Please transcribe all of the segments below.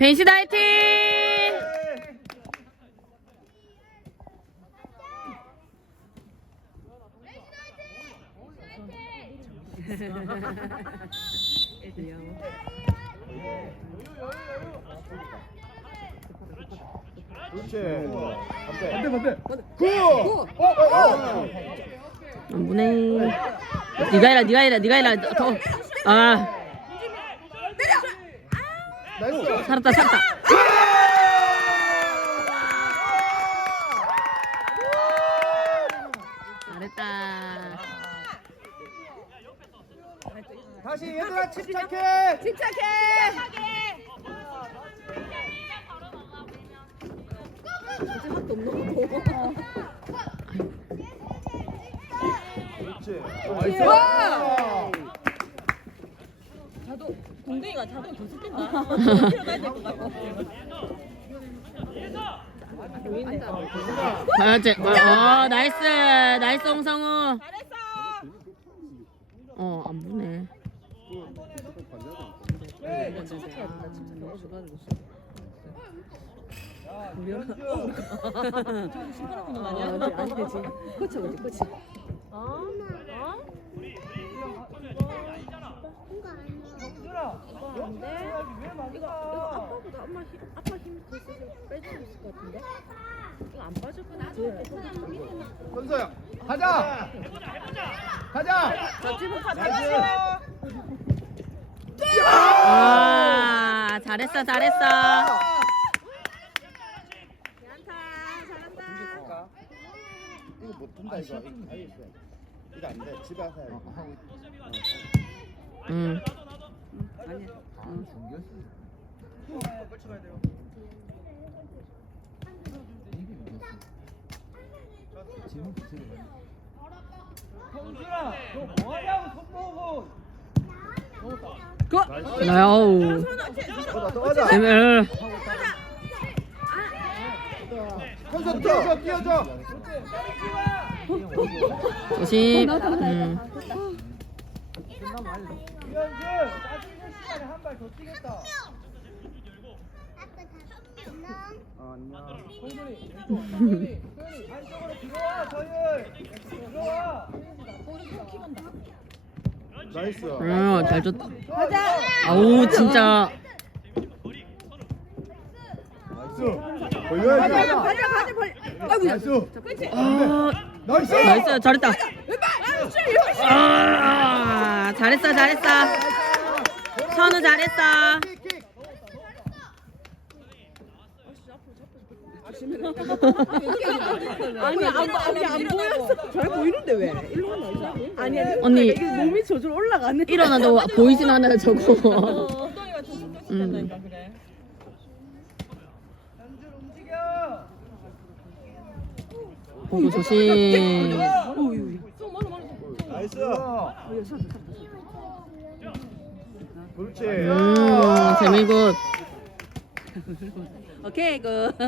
벤시다 화이팅! 그렇지. 반대. 반대. 구. 어. 어. 안 보내. 네가 해라, 네가 해라, 네가 해라. 더. 아. 살았다, 살았다. 잘했다. 다시 얘들아 침착해. 그렇지. 나이스. 자동 동댕이가 자동 계속 뛴다. 일어나야 될것 같아. 그렇지. 어, 나이스. 나이스, 홍성우. 잘했어. 어, 안 보네. 신발하는 아니야? 아니 되 지. 그치 그치 그치. 어? 어? 이거 이거 아빠보다 엄마 힘 아빠 힘더 쓰서 빼줄 수 있을 것 같은데. 이거 안 같아. 선서야. 가자. 가자. 자, 지금 가, 나이스. 아, 잘했어, 잘했어. 이거 못 이거. 아예 있어. 이거 안 돼. 집에 가서 해. 아니야. 아, 응. 지금 그 경준아, 너 뭐하냐고 나요. 제발. 현수 뛰어줘, 뛰어줘. 조심. 음. 어, 어. 발에 한 발 더 뛰겠다. 안녕. 소율이, 소율이, 소율이 안쪽으로 들어와, 소율. 들어와. 나이스. 응, 키운다. 나이스. 아우 진짜. 나이스. 아, 벌려. 나이스. 나이스. 아, 나이스. 나이스. 잘했다. 아, 아, 잘했어, 잘했어. 선우 잘했어. 아니 안 아니 안 보였어. 잘 보이는데 왜? 일로 와. 아니 아니. 언니. 이게 몸이 저절 올라가네. 일어나도 보이진 않아요, 저거. 엉덩이가 좀 쏙쏙된다니까 그래. 보고 조심. 멀어. 나이스. 그렇지. 음, 재미굿. 오케이 그.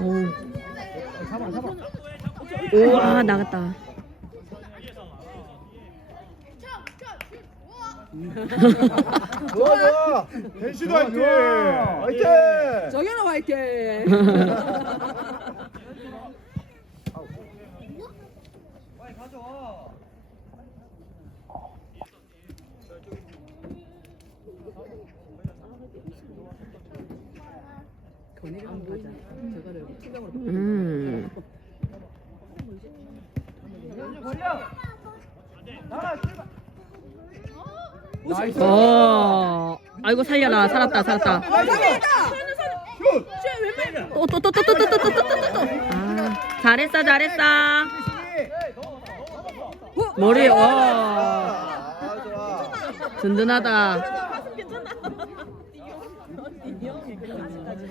오. 오, 아, 나갔다. 좋아 좋아. 벤시도 화이팅. 화이팅. 정현아 화이팅. 건이가 안 가자. 저거를 투명으로. 음. 나이스. 어. 아이고, 살려라. 살았다, 살았다. 또, 또, 또, 또, 또, 또, 또, 또, 또, 또, 또. 아, 잘했어, 잘했어. 머리, 와. 아. 든든하다.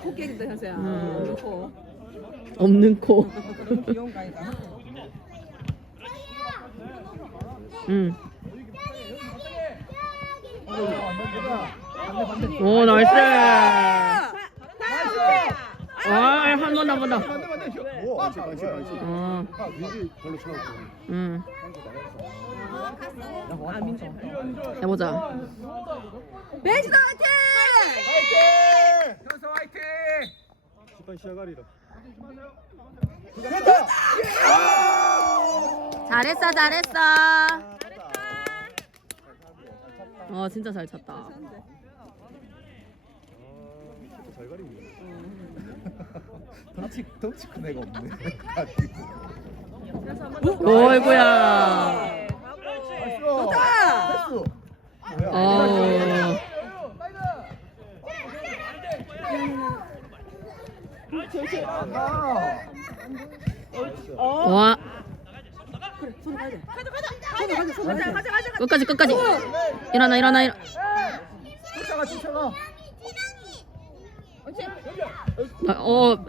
코끼리도 현수야. 음. 코. 없는 코. 귀여운 가이가. 응. 오, 나이스. 아, 한 번, 한번 더. 반대 반대. 뭐? 반칙 반칙 반칙. 어, 아 민지 별로 쳐고. 음. 아 민지. 해보자. 매지도 화이팅! 현서 화이팅! 10번 시작하리라. 잘했어, 잘했어. 어, 진짜 잘 쳤다. 잘 가리네. 덩치 덩치 큰 애가 없네. 어이구야. 좋다. 뭐야? 어. 아, 와, 손 가야 돼. 가자 가자. 가자. 끝까지, 끝까지. 일어나, 일어나, 일어나. 쫓아가 쫓아가. 아, 어,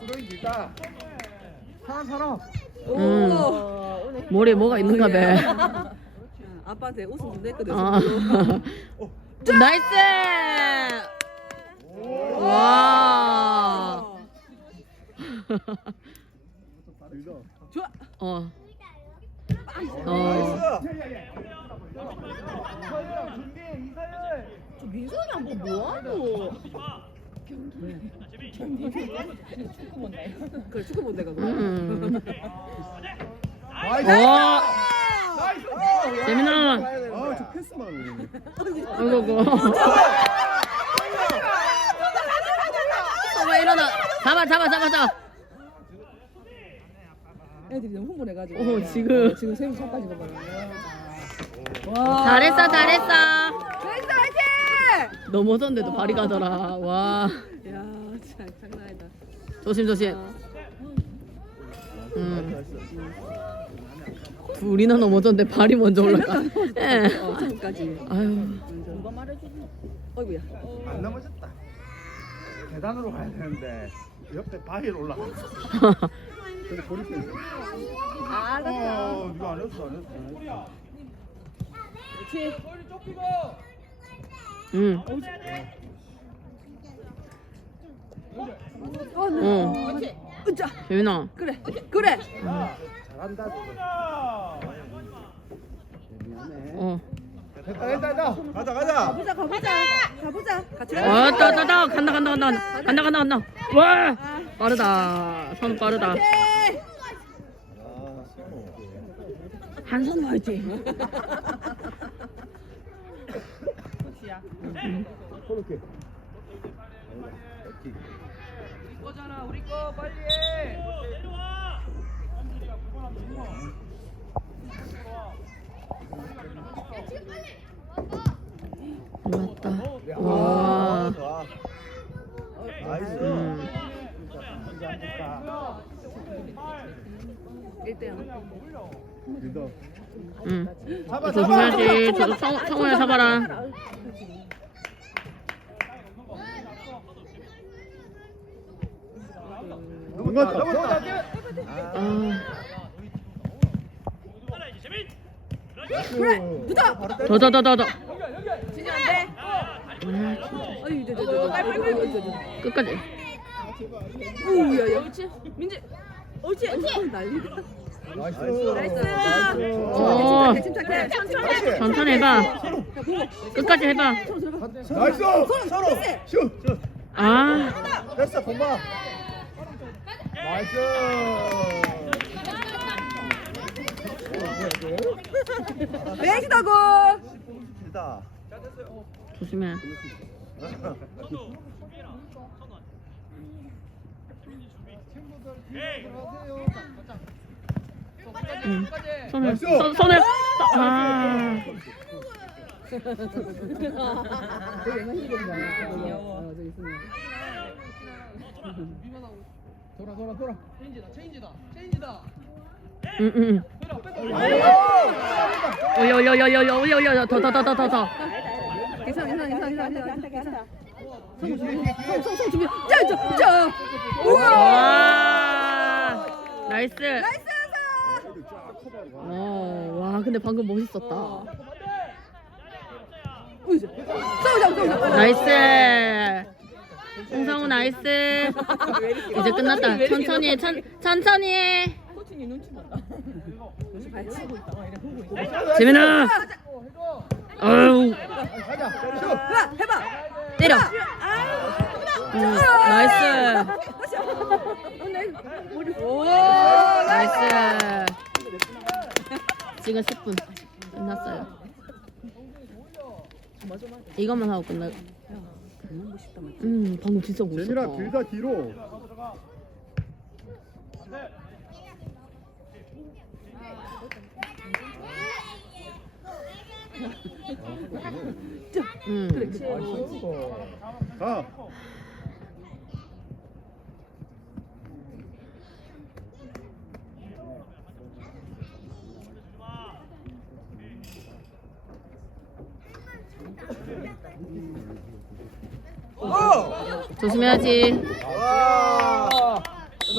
수로이 길다. 사람 사람. 음. 머리에 뭐가 있는가 봐. 아빠한테 웃음 좀 냈거든. 아. 나이스! 와. 어. 어. 저 민성이 한번 뭐하고? 그래 축구 그래. 음. 나이스. 와. 나이스. 재민아. 아, 저 패스만 오네. 어이구, 어머, 일어나. 잡아, 잡아, 잡아, 잡아. 애들이 너무 흥분해가지고. 어, 지금. 지금 세우 차까지 가 봐. 와. 잘했어, 잘했어. 나이스 화이팅! 넘어졌는데도 발이 가더라. 와. 야, 진짜 장난 아니다. 조심, 조심. 음. 둘이나 넘어졌는데 발이 먼저 올라가. 예. 어, 지금까지. 아유. 어이구야. 안 넘어졌다. 계단으로 가야 되는데 옆에 바위로 올라갔어. 근데 고리 때. 아, 알았다. 어, 이거 안 했어, 안 했어. 그렇지. 응. 어, 응. 으짜. 재민아. 그래. 그래. 잘한다. 어. 됐다, 됐다, 됐다. 가자, 가자. 가보자, 가보자. 가보자. 같이 어, 가자. 따, 따, 따. 간다, 간다, 간다. 간다, 간다, 간다. 와! 빠르다. 손 빠르다. 네. 아, 신호. 한손 넣었지. 그렇게. 맞다. 와. 좋아. 나이스. 음. 1대0. 믿어. 응. 잡아, 조심해야지. 저도 성, 성호야 잡아라. 누군가 넘었다. 아. 그래. 붙어. 더, 더, 더, 더, 더. 진영 안 돼. 어이, 저, 저, 저, 저. 빨리, 빨리, 빨리. 저, 저. 끝까지. 오야, 야, 옳지. 민지. 옳지. 난리다. 나이스. 나이스. 어. 침착해, 침착해. 천천히. 해봐. 끝까지 해봐. 나이스. 서로. 슛. 아. 됐어, 본봐. 나이스. 매기다고. 됐다. 조심해. 응. 손을, 나이스. 손, 손을. 아. 있으면. 돌아, 돌아, 돌아. 응, 응, 응. 올려, 더, 더, 더, 더, 더, 더. 괜찮아, 괜찮아, 괜찮아, 괜찮아, 괜찮아. 뒤에, 뒤에, 뒤에, 뒤에. 송, 송 준비. 자, 자, 자. 우와. 와. 나이스. 나이스. 어, 와, 근데 방금 멋있었다. 싸우자, 싸우자. 나이스. 홍성우 나이스. 이제 끝났다. 천천히 해. 천, 천천히 해. 코치님 눈치 본다. 발치고 있다가 이래 보고 있어. 재민아. 아유 가자. 때려. 응, 나이스. 나이스. 지금 10분 끝났어요. 이것만 하고 끝나. 음 방금 진짜 재민아 멋있다. 길다 뒤로. 음. 가. 조심해야지.